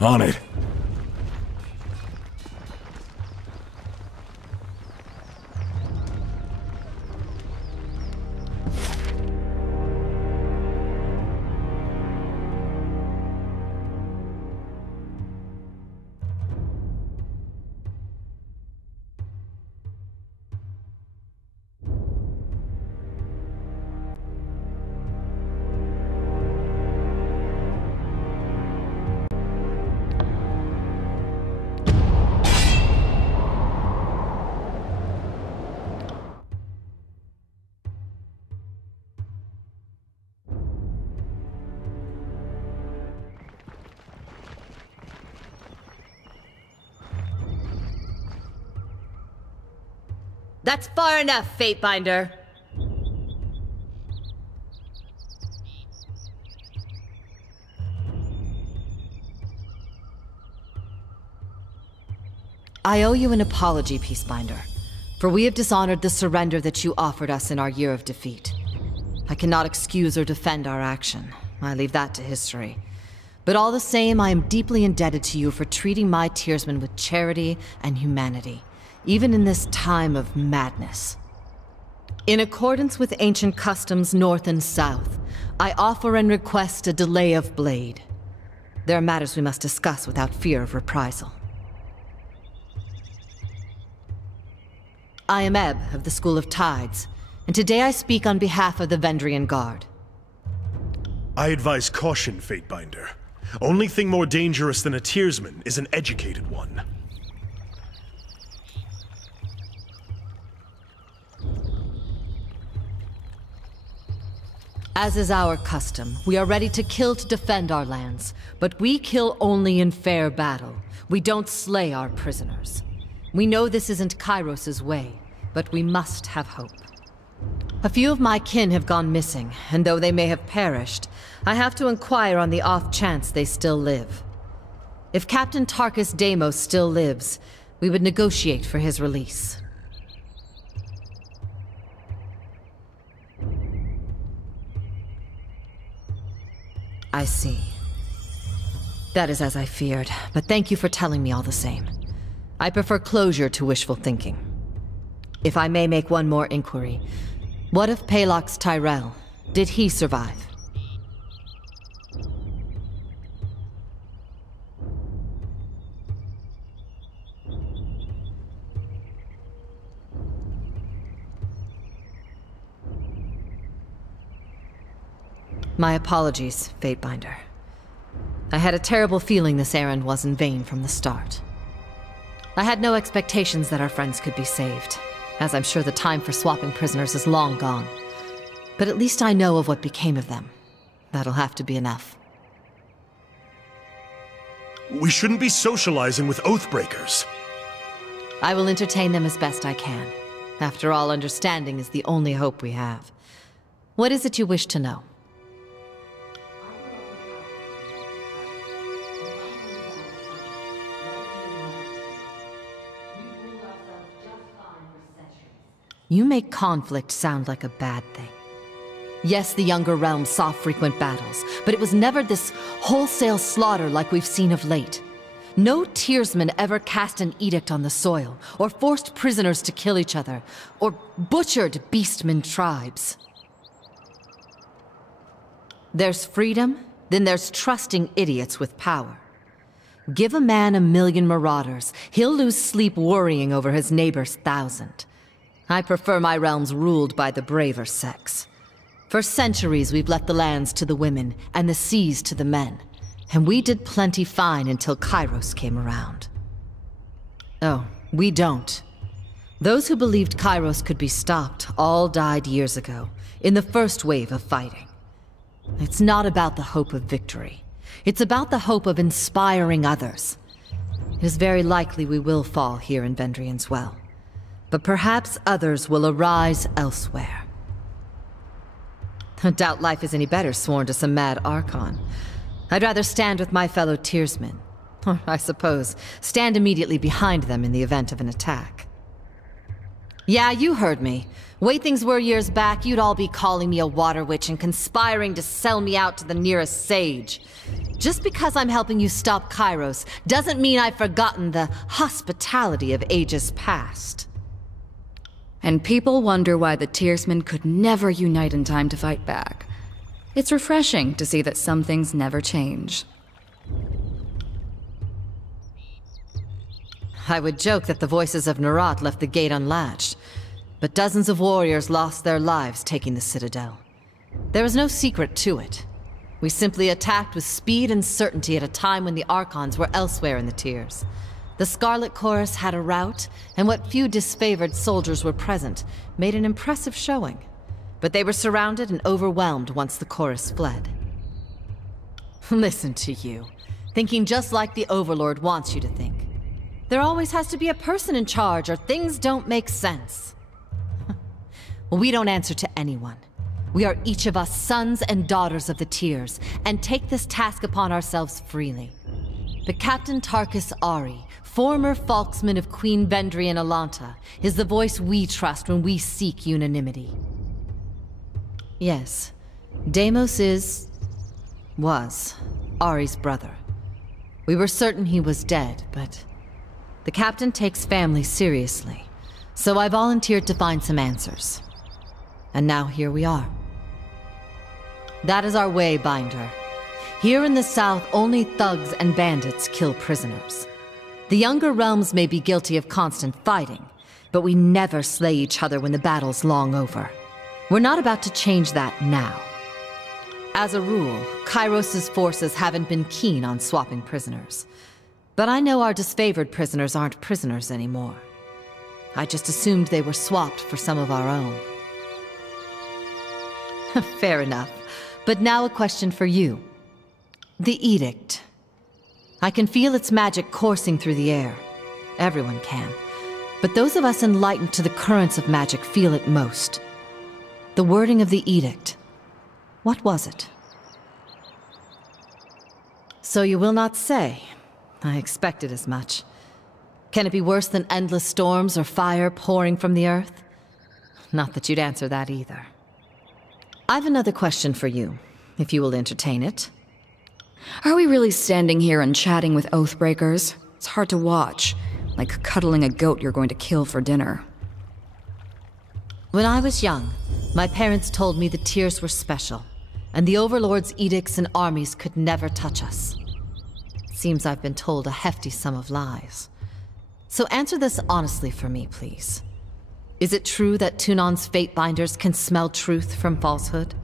On it. That's far enough, Fatebinder. I owe you an apology, Peacebinder, for we have dishonored the surrender that you offered us in our year of defeat. I cannot excuse or defend our action. I leave that to history. But all the same, I am deeply indebted to you for treating my Tearsmen with charity and humanity, even in this time of madness. In accordance with ancient customs north and south, I offer and request a delay of blade. There are matters we must discuss without fear of reprisal. I am Ebb of the School of Tides, and today I speak on behalf of the Vendrian Guard. I advise caution, Fatebinder. Only thing more dangerous than a Tearsman is an educated one. As is our custom, we are ready to kill to defend our lands, but we kill only in fair battle. We don't slay our prisoners. We know this isn't Kairos's way, but we must have hope. A few of my kin have gone missing, and though they may have perished, I have to inquire on the off chance they still live. If Captain Tarkus Deimos still lives, we would negotiate for his release. I see. That is as I feared, but thank you for telling me all the same. I prefer closure to wishful thinking. If I may make one more inquiry, what of Palox Tyrell? Did he survive? My apologies, Fatebinder. I had a terrible feeling this errand was in vain from the start. I had no expectations that our friends could be saved, as I'm sure the time for swapping prisoners is long gone. But at least I know of what became of them. That'll have to be enough. We shouldn't be socializing with Oathbreakers. I will entertain them as best I can. After all, understanding is the only hope we have. What is it you wish to know? You make conflict sound like a bad thing. Yes, the Younger Realms saw frequent battles, but it was never this wholesale slaughter like we've seen of late. No Tearsman ever cast an edict on the soil, or forced prisoners to kill each other, or butchered Beastman tribes. There's freedom, then there's trusting idiots with power. Give a man 1,000,000 marauders, he'll lose sleep worrying over his neighbor's 1,000. I prefer my realms ruled by the braver sex. For centuries we've let the lands to the women, and the seas to the men. And we did plenty fine until Kairos came around. Oh, we don't. Those who believed Kairos could be stopped all died years ago, in the first wave of fighting. It's not about the hope of victory. It's about the hope of inspiring others. It is very likely we will fall here in Vendrian's Well. But perhaps others will arise elsewhere. I doubt life is any better sworn to some mad Archon. I'd rather stand with my fellow Tearsmen. Or, I suppose, stand immediately behind them in the event of an attack. Yeah, you heard me. Way things were years back, you'd all be calling me a water witch and conspiring to sell me out to the nearest sage. Just because I'm helping you stop Kairos doesn't mean I've forgotten the hospitality of ages past. And people wonder why the Tearsmen could never unite in time to fight back. It's refreshing to see that some things never change. I would joke that the voices of Nerat left the gate unlatched, but dozens of warriors lost their lives taking the Citadel. There was no secret to it. We simply attacked with speed and certainty at a time when the Archons were elsewhere in the tiers. The Scarlet Chorus had a rout, and what few disfavored soldiers were present made an impressive showing. But they were surrounded and overwhelmed once the chorus fled. Listen to you, thinking just like the Overlord wants you to think. There always has to be a person in charge, or things don't make sense. Well, we don't answer to anyone. We are each of us sons and daughters of the Tiers, and take this task upon ourselves freely. But Captain Tarkus Ari, former Falksman of Queen Vendry and Alanta, is the voice we trust when we seek unanimity. Yes, Deimos was Ari's brother. We were certain he was dead, but the captain takes family seriously, so I volunteered to find some answers. And now here we are. That is our way, Binder. Here in the south, only thugs and bandits kill prisoners. The younger realms may be guilty of constant fighting, but we never slay each other when the battle's long over. We're not about to change that now. As a rule, Kairos' forces haven't been keen on swapping prisoners. But I know our disfavored prisoners aren't prisoners anymore. I just assumed they were swapped for some of our own. Fair enough. But now a question for you. The Edict. I can feel its magic coursing through the air. Everyone can. But those of us enlightened to the currents of magic feel it most. The wording of the Edict. What was it? So you will not say. I expected as much. Can it be worse than endless storms or fire pouring from the earth? Not that you'd answer that either. I've another question for you, if you will entertain it. Are we really standing here and chatting with Oathbreakers? It's hard to watch, like cuddling a goat you're going to kill for dinner. When I was young, my parents told me the Tiers were special, and the Overlord's edicts and armies could never touch us. Seems I've been told a hefty sum of lies. So answer this honestly for me, please. Is it true that Tunon's Fatebinders can smell truth from falsehood?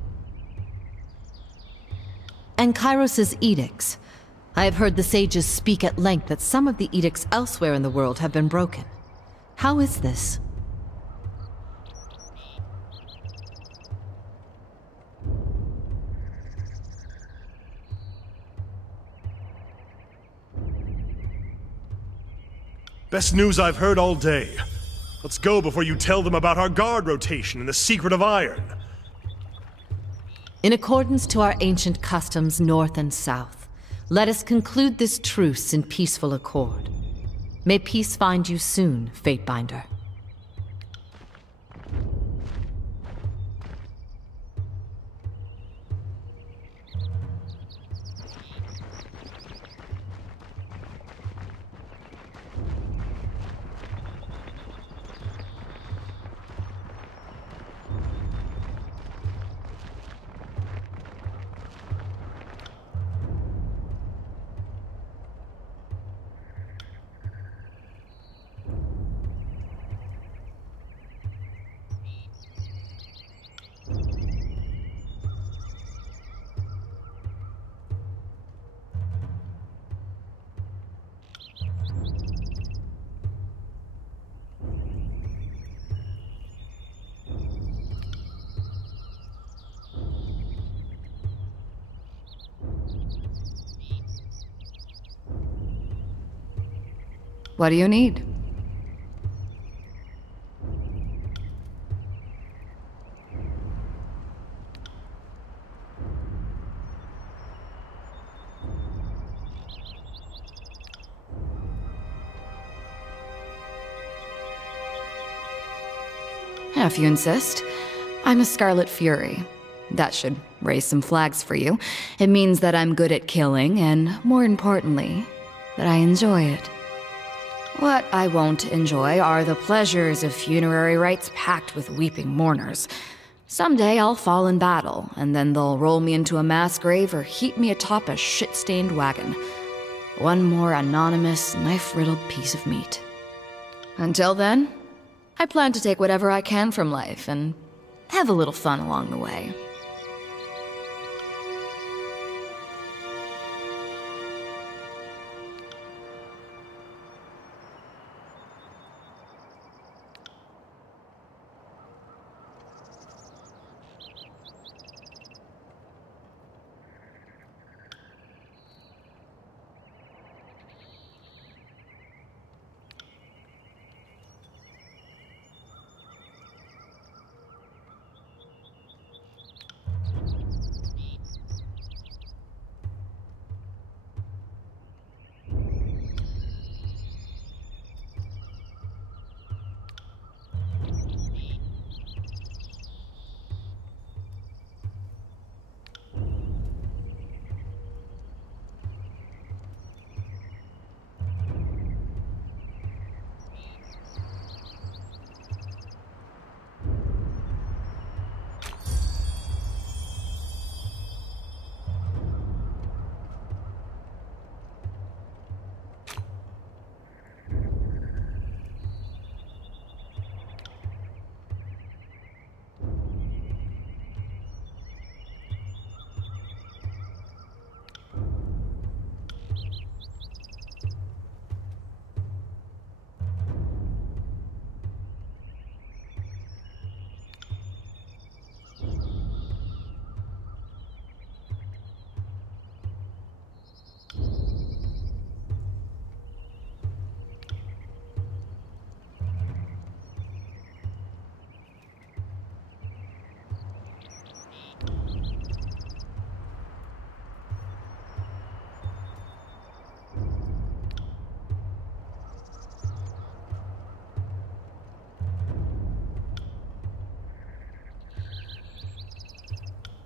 And Kairos' edicts. I have heard the sages speak at length that some of the edicts elsewhere in the world have been broken. How is this? Best news I've heard all day. Let's go before you tell them about our guard rotation and the secret of iron. In accordance to our ancient customs north and south, let us conclude this truce in peaceful accord. May peace find you soon, Fatebinder. What do you need? If you insist. I'm a Scarlet Fury. That should raise some flags for you. It means that I'm good at killing, and more importantly, that I enjoy it. What I won't enjoy are the pleasures of funerary rites packed with weeping mourners. Someday I'll fall in battle, and then they'll roll me into a mass grave or heap me atop a shit-stained wagon. One more anonymous, knife-riddled piece of meat. Until then, I plan to take whatever I can from life and have a little fun along the way.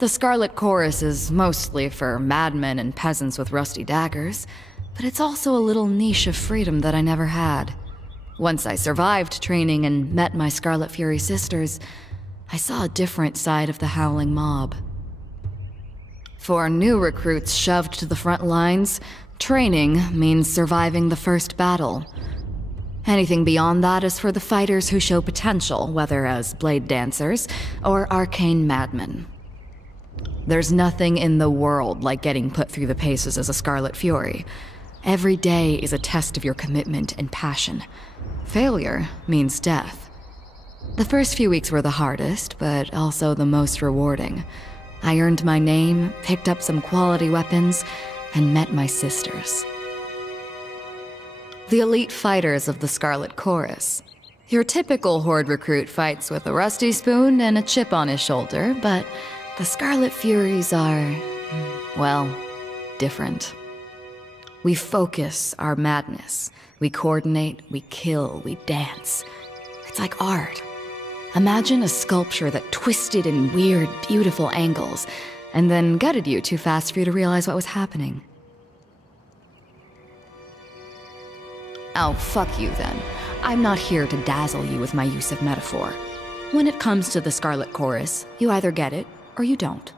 The Scarlet Chorus is mostly for madmen and peasants with rusty daggers, but it's also a little niche of freedom that I never had. Once I survived training and met my Scarlet Fury sisters, I saw a different side of the howling mob. For new recruits shoved to the front lines, training means surviving the first battle. Anything beyond that is for the fighters who show potential, whether as blade dancers or arcane madmen. There's nothing in the world like getting put through the paces as a Scarlet Fury. Every day is a test of your commitment and passion. Failure means death. The first few weeks were the hardest, but also the most rewarding. I earned my name, picked up some quality weapons, and met my sisters. The elite fighters of the Scarlet Chorus. Your typical Horde recruit fights with a rusty spoon and a chip on his shoulder, but the Scarlet Furies are, well, different. We focus our madness. We coordinate, we kill, we dance. It's like art. Imagine a sculpture that twisted in weird, beautiful angles, and then gutted you too fast for you to realize what was happening. Oh, fuck you then. I'm not here to dazzle you with my use of metaphor. When it comes to the Scarlet Chorus, you either get it, or you don't.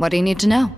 What do you need to know?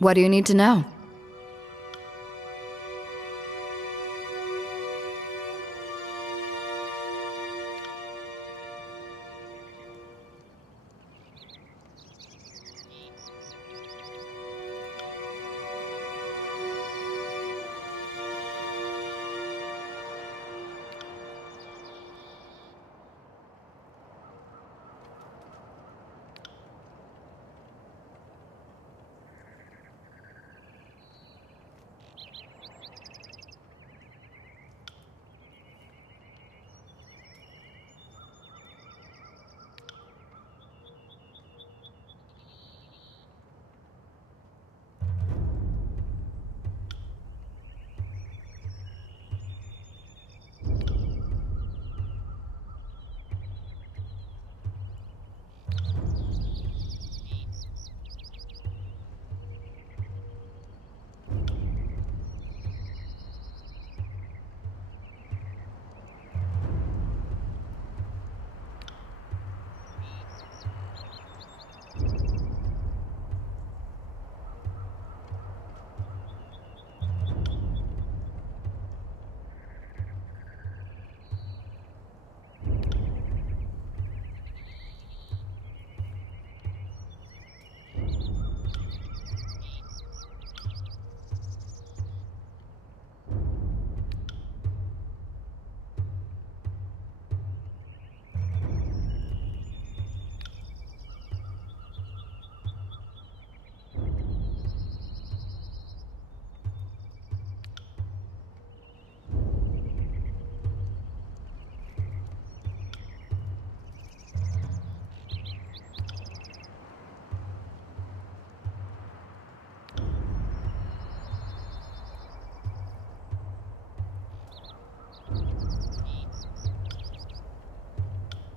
What do you need to know?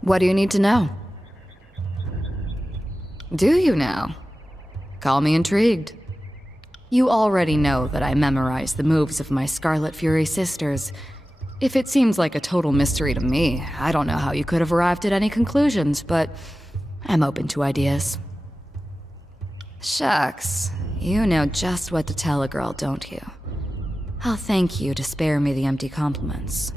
What do you need to know? Do you now? Call me intrigued. You already know that I memorized the moves of my Scarlet Fury sisters. If it seems like a total mystery to me, I don't know how you could have arrived at any conclusions, but I'm open to ideas. Shucks, you know just what to tell a girl, don't you? I'll thank you to spare me the empty compliments.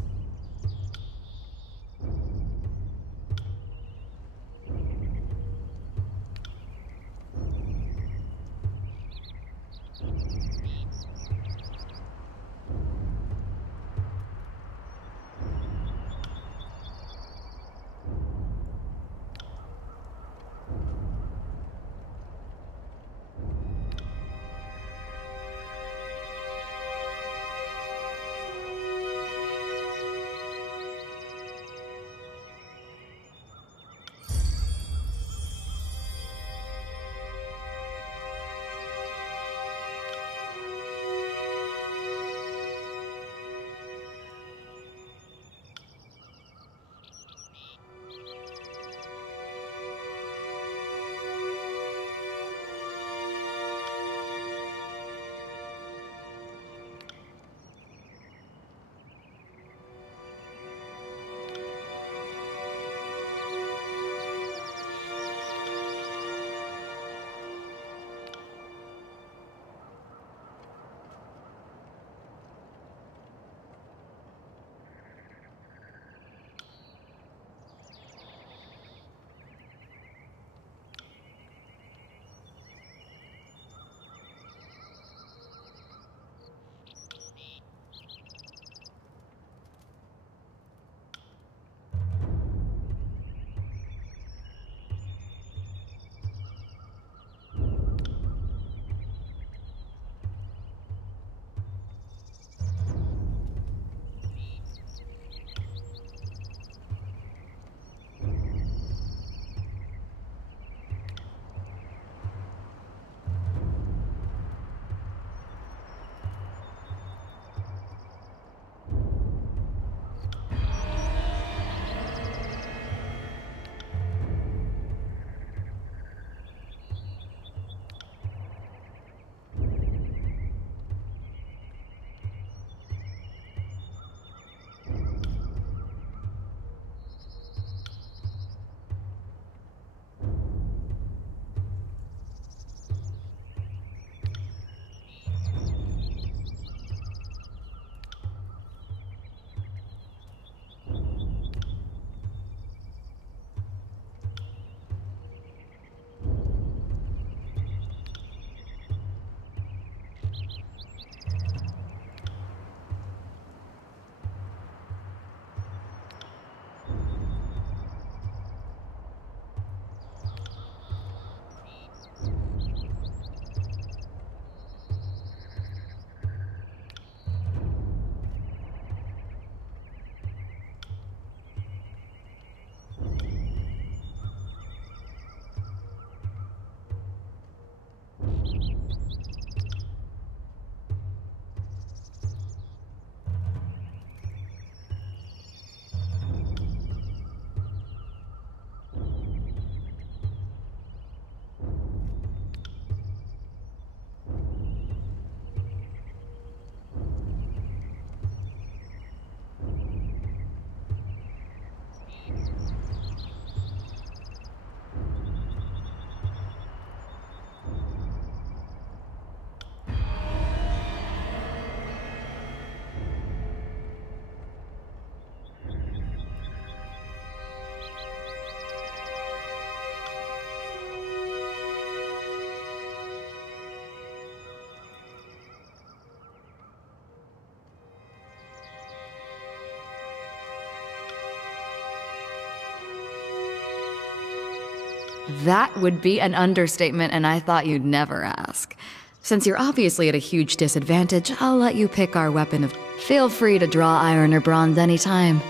That would be an understatement, and I thought you'd never ask. Since you're obviously at a huge disadvantage, I'll let you pick our weapon of... Feel free to draw iron or bronze anytime.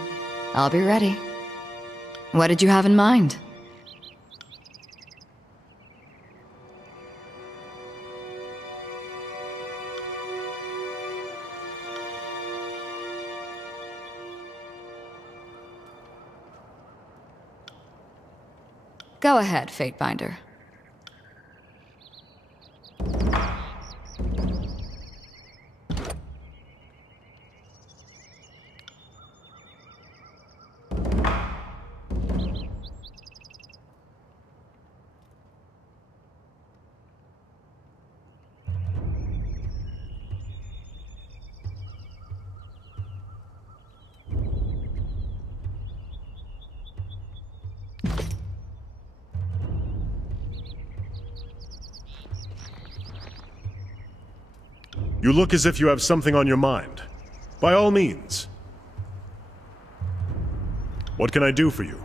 I'll be ready. What did you have in mind? Go ahead, Fatebinder. You look as if you have something on your mind. By all means. What can I do for you?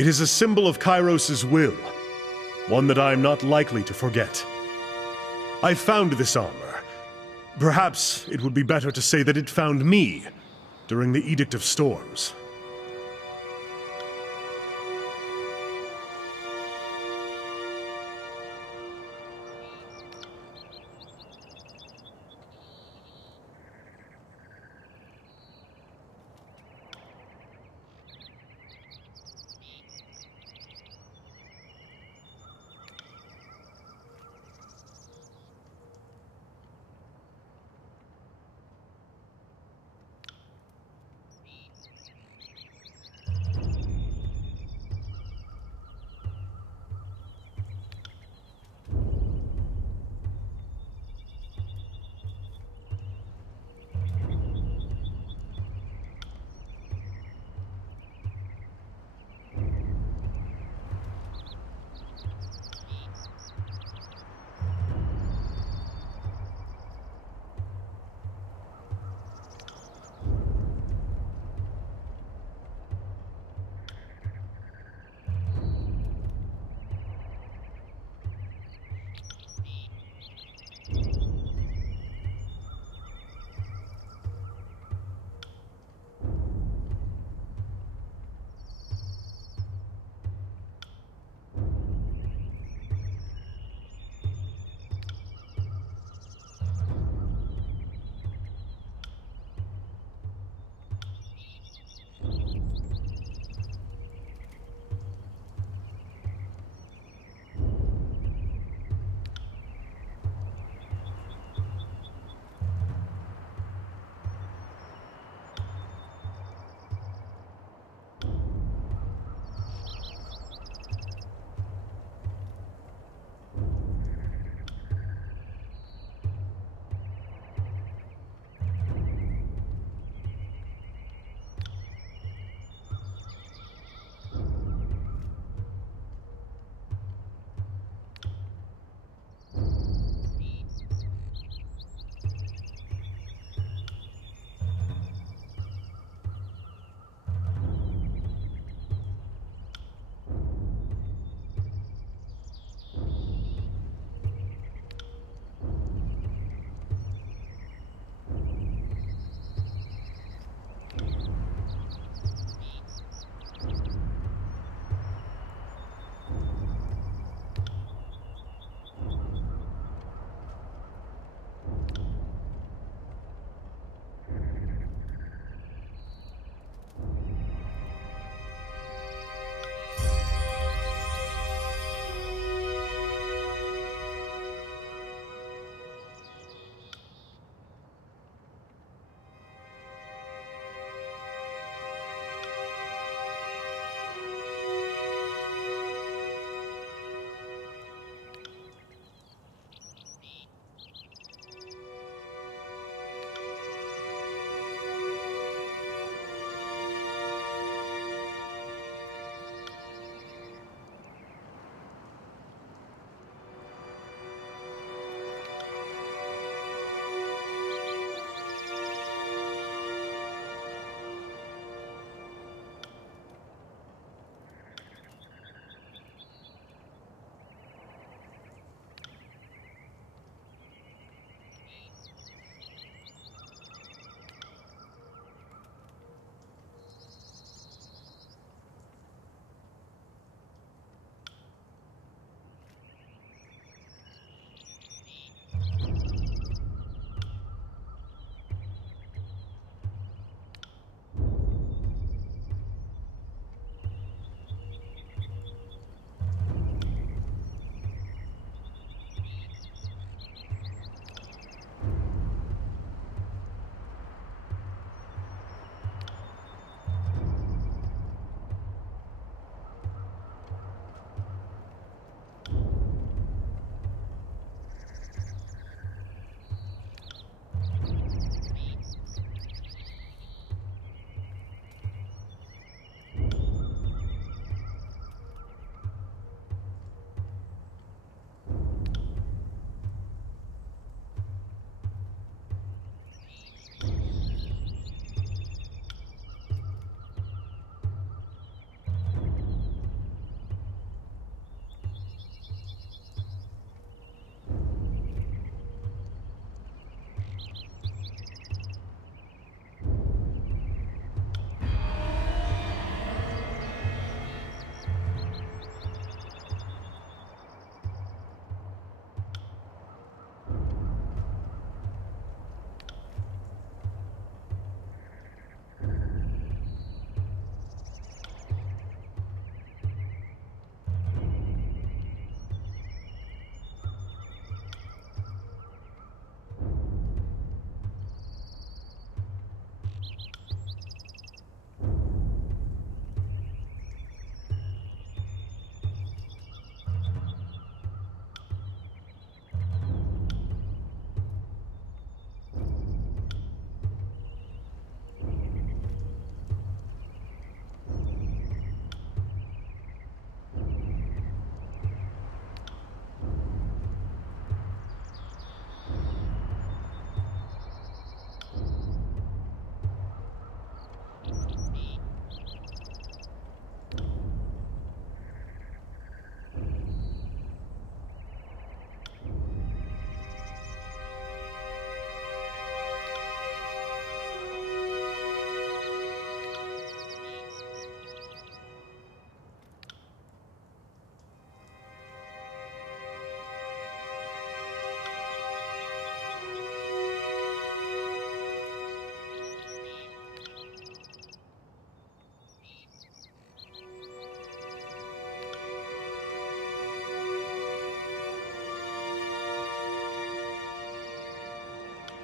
It is a symbol of Kairos' will, one that I am not likely to forget. I found this armor. Perhaps it would be better to say that it found me during the Edict of Storms.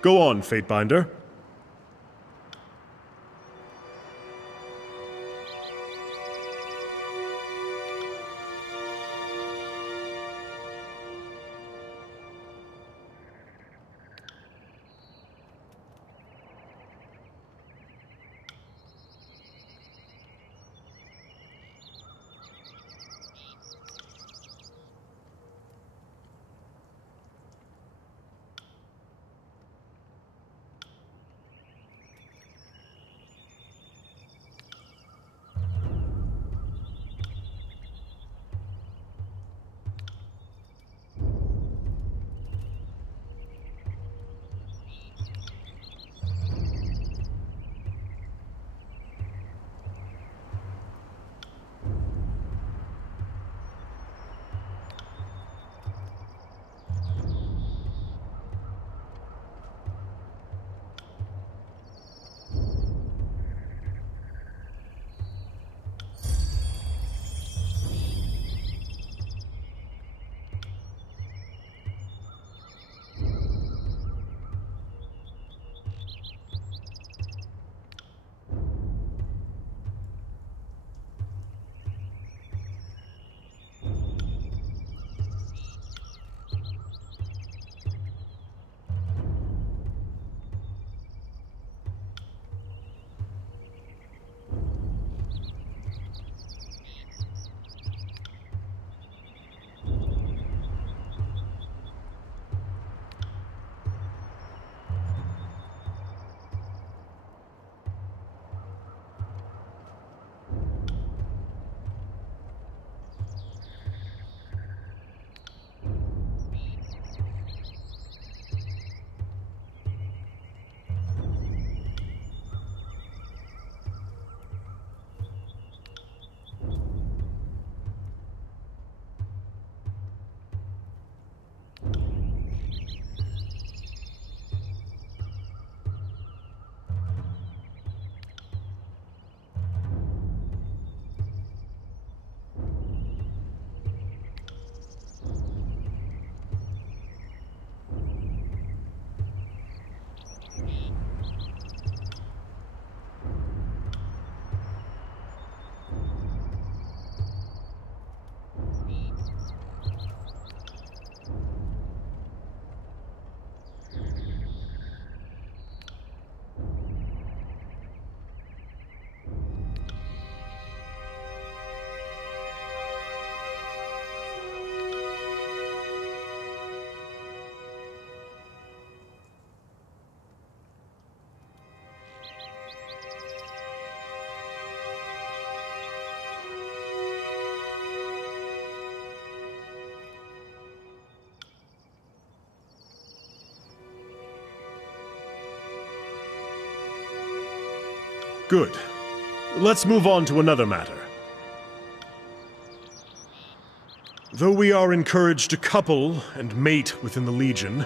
Go on, Fatebinder. Good. Let's move on to another matter. Though we are encouraged to couple and mate within the Legion,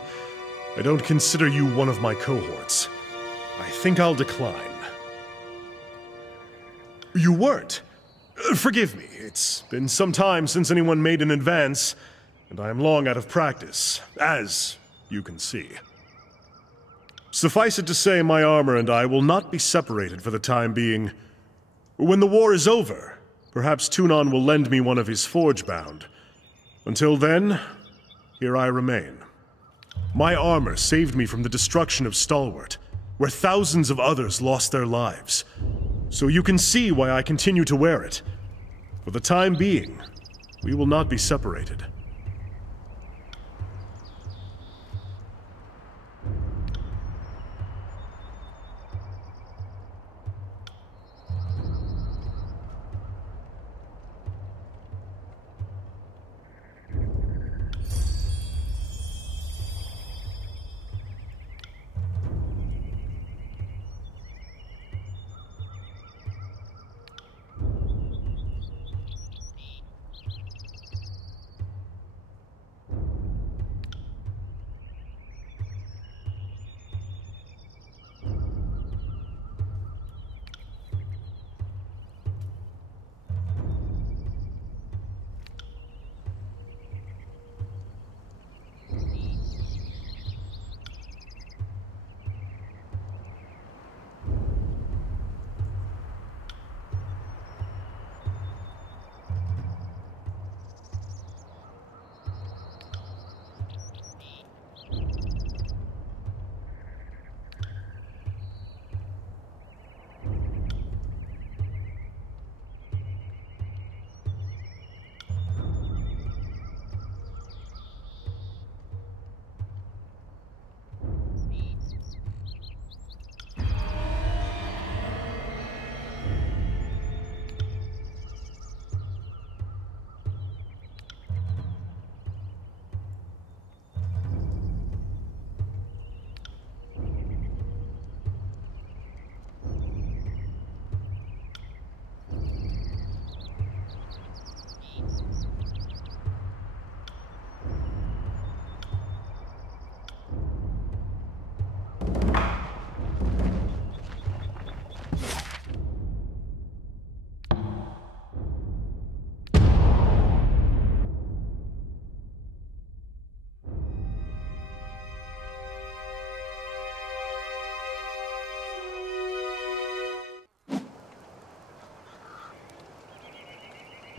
I don't consider you one of my cohorts. I think I'll decline. You weren't? Forgive me, it's been some time since anyone made an advance, and I am long out of practice, as you can see. Suffice it to say, my armor and I will not be separated for the time being. When the war is over, perhaps Tunon will lend me one of his forge-bound. Until then, here I remain. My armor saved me from the destruction of Stalwart, where thousands of others lost their lives. So you can see why I continue to wear it. For the time being, we will not be separated.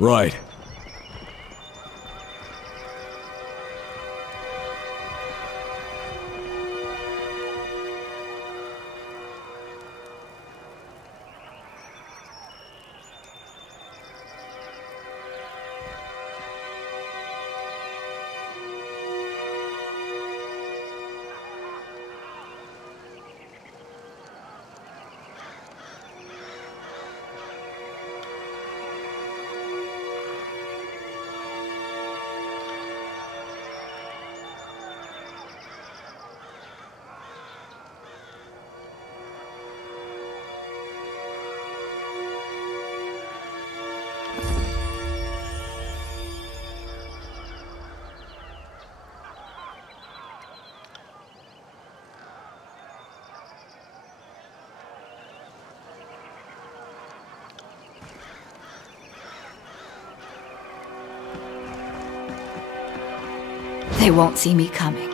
Right. They won't see me coming.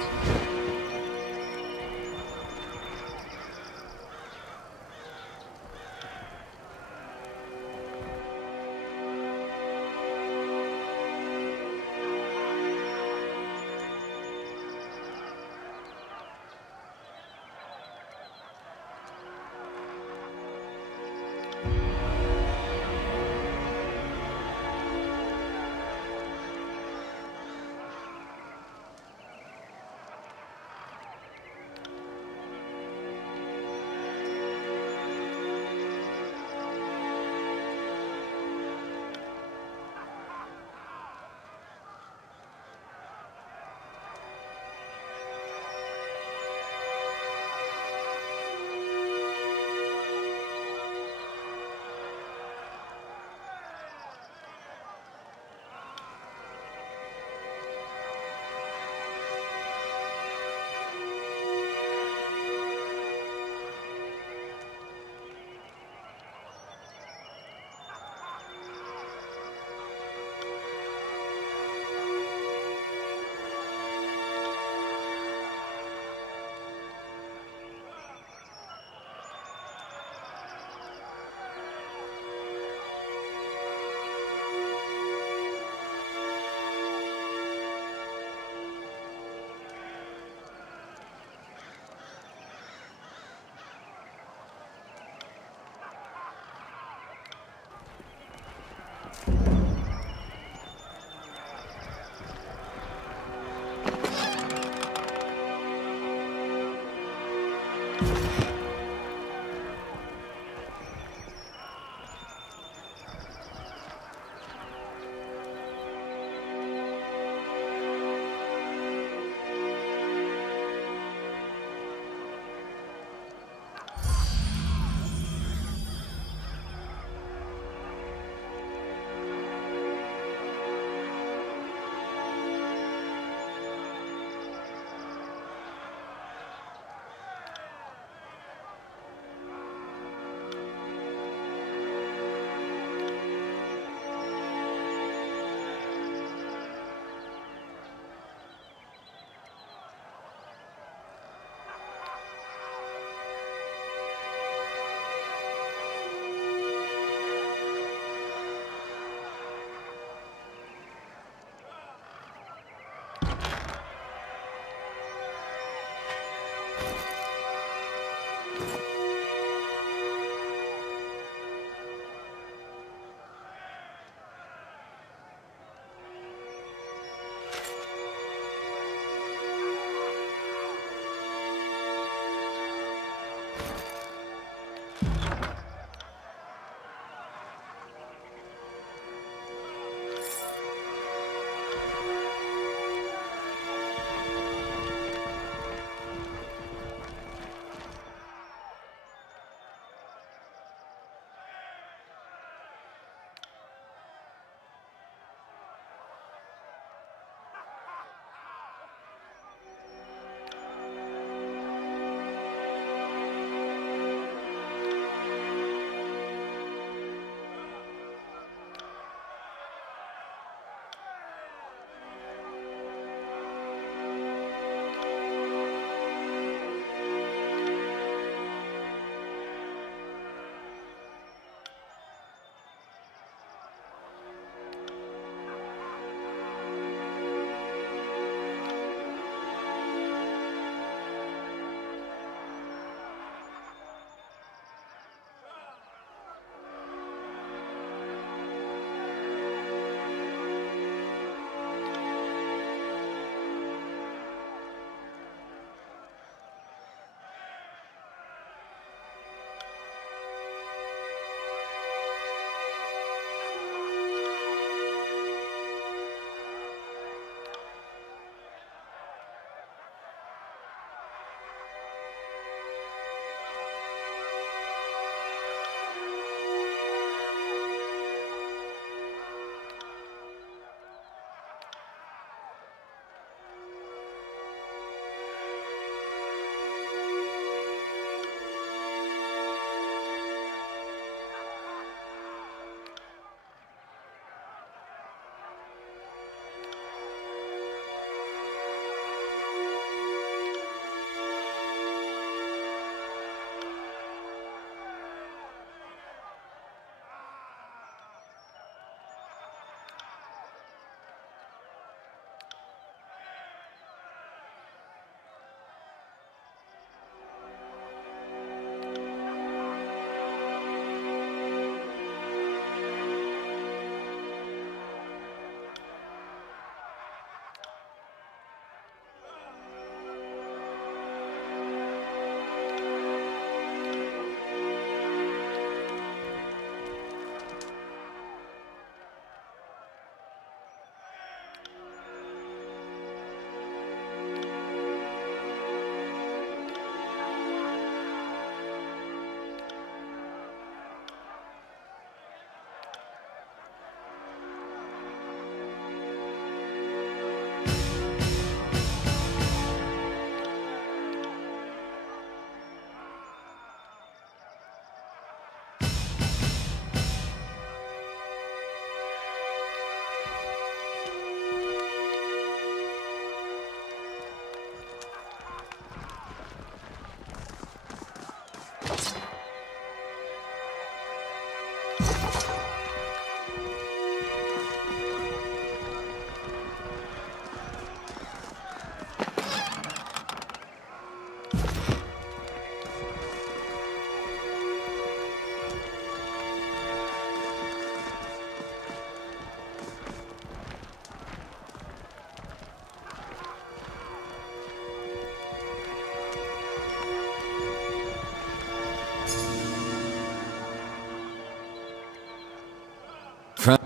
Found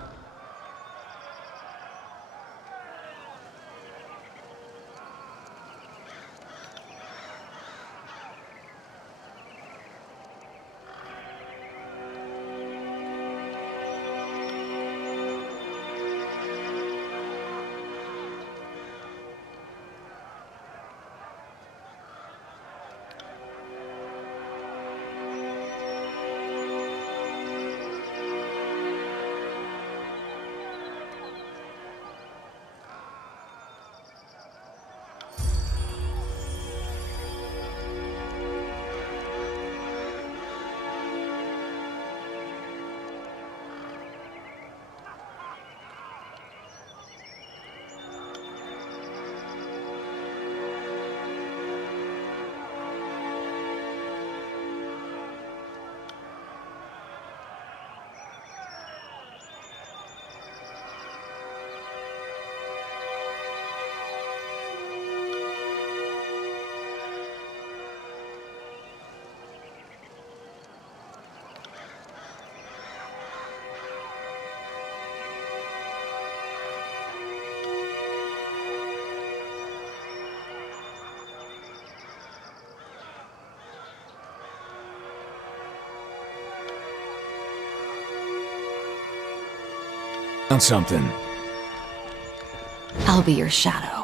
something. I'll be your shadow.